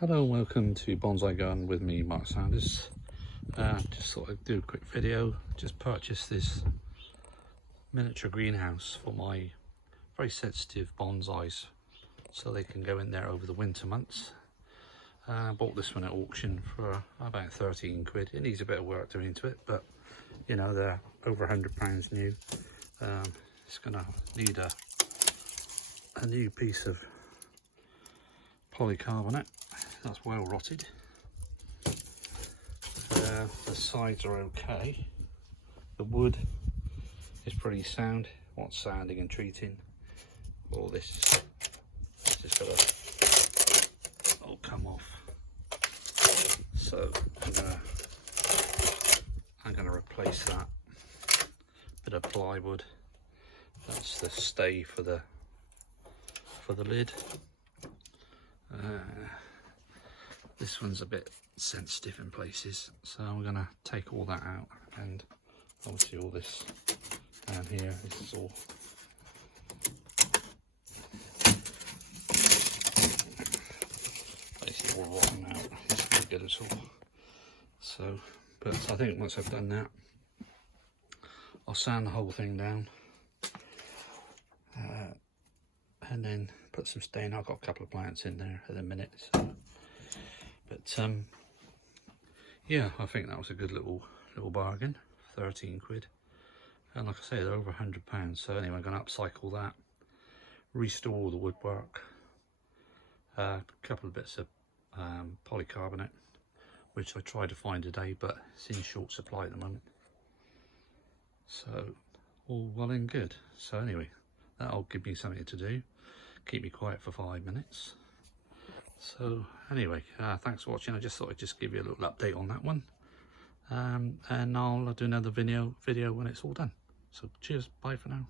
Hello and welcome to Bonsai Garden with me, Mark Sanders. Just thought I'd do a quick video. Just purchased this miniature greenhouse for my very sensitive bonsais so they can go in there over the winter months. Bought this one at auction for about 13 quid. It needs a bit of work doing to it, but you know, they're over £100 new. It's gonna need a new piece of polycarbonate that's well rotted. The sides are okay. The wood is pretty sound. Wants sanding and treating. All this is gonna all come off. So I'm gonna replace that. Bit of plywood. That's the stay for the lid. This one's a bit sensitive in places, so I'm gonna take all that out, and obviously all this down here, this is all basically all rotten out. It's not good at all. So, but I think once I've done that, I'll sand the whole thing down, and then put some stain. I've got a couple of plants in there at the minute, so. But yeah, I think that was a good little bargain, 13 quid. And like I say, they're over £100. So anyway, I'm going to upcycle that, restore all the woodwork, a couple of bits of polycarbonate, which I tried to find today, but it's in short supply at the moment. So all well and good. So anyway, that'll give me something to do, keep me quiet for 5 minutes. So anyway, thanks for watching. I just thought I'd just give you a little update on that one, and I'll do another video when it's all done. So cheers, bye for now.